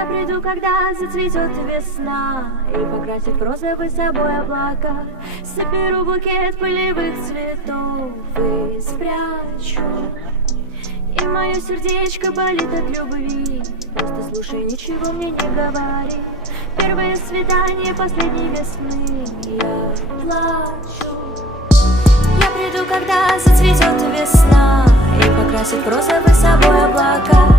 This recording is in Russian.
Я приду, когда зацветет весна, и покрасит розовый собой облака. Соберу букет полевых цветов и спрячу. И мое сердечко болит от любви. Просто слушай, ничего мне не говори. Первое свидание последней весны. Я плачу. Я приду, когда зацветет весна, и покрасит розовый собой облака.